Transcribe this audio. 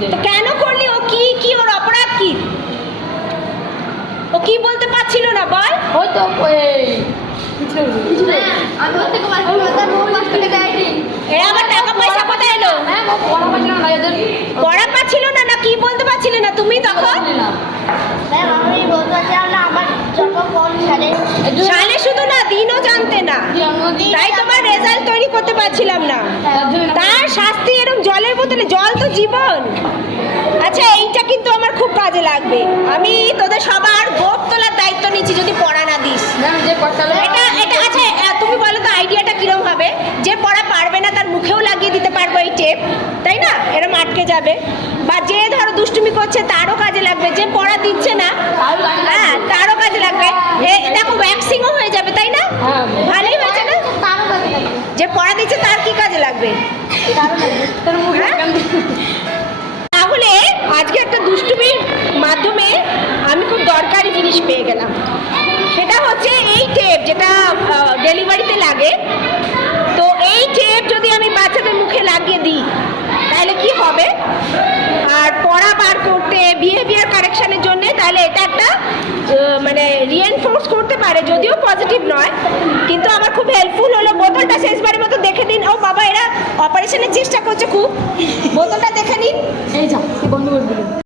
তো কেন করলি? ও কি কি ওর অপরাধ কি? ও কি বলতে পারছিল না বল? ওই তো আমি ওর থেকে 5 টাকা দেয়নি। এ আমার টাকা পয়সা কোথায় এলো? হ্যাঁ পড়া পাচ্ছিল না এদের পড়া পাচ্ছিল না না কি বলতে পারছিলে না তুমি তখন? ম্যাম আমি বলতে চাচ্ছিলাম না আমার যখন কোন সালে সালে শুধু না দিনও জানতে না, তাই তোমার রেজাল্ট তৈরি করতে পারছিলাম না। তার শাস্তি এরকম জলের বোতলে, জল তো জীবন। আচ্ছা এইটা কিন্তু আমার খুব কাজে লাগবে। আমি তোদের সবার গোপ তোলার দায়িত্ব নিচ্ছি যদি পড়া না দিস। যে পড়ালে এটা এটা আচ্ছা তুমি বলো তো আইডিয়াটা কিরম হবে? যে পড়া পারবে না তার মুখেও লাগিয়ে দিতে পারবো এই টেপ, তাই না? এরম আটকে যাবে। বা যে ধরো দুষ্টুমি করছে তারও কাজে লাগবে, যে পড়া দিচ্ছে না হ্যাঁ তারও কাজে লাগবে। দেখো ওয়্যাক্সিংও হয়ে যাবে, তাই না? ভালোই হয়েছে না? তারও কাজে লাগবে। যে পড়া দিচ্ছে তার কি কাজে লাগবে? হ্যাঁ? তাহলে আজকে একটা দুষ্টুমির মাধ্যমে আমি খুব দরকারি জিনিস পেয়ে গেলাম। সেটা হচ্ছে এই টেপ যেটা ডেলিভারিতে লাগে। তো এই টেপ যদি আমি বাচ্চাদের মুখে লাগিয়ে দিই তাহলে কি হবে? আর পড়া বার করতে, বিহেভিয়ার কারেকশনের জন্য তাহলে এটা একটা মানে রিএনফোর্স করতে পারে, যদিও পজিটিভ নয়, কিন্তু আমার খুব হেল্পফুল হলো। বোতলটা শেষবারের মতো দেখে দিন। ও বাবা এরা অপারেশনের চেষ্টা করছে খুব, বোতলটা দেখে নিন। এই যা